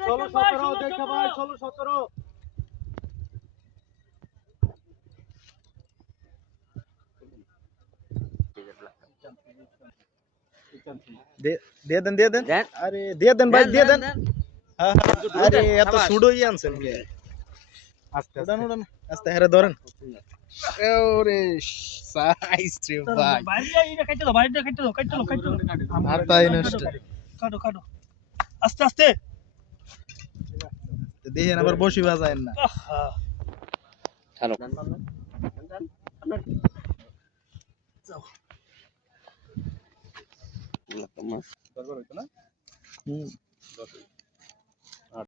ষোলো সতেরো দেখে ভাই 16-17 দিয়ে দেন আরে দিয়ে দেন ভাই দিয়ে দেন হ্যাঁ আরে এত সুডোই আনছেন কে আস্তে উড়ান আস্তে হেরে ধরেন ওরে সাইজ রে ভাই বাইরে এটা কাটতে দাও বাইরে কাটতে দাও মাথায় নষ্ট কাটো আস্তে আস্তে দেখেন আবার বসি বাজায়েন না হ্যালো দরকার হইতো না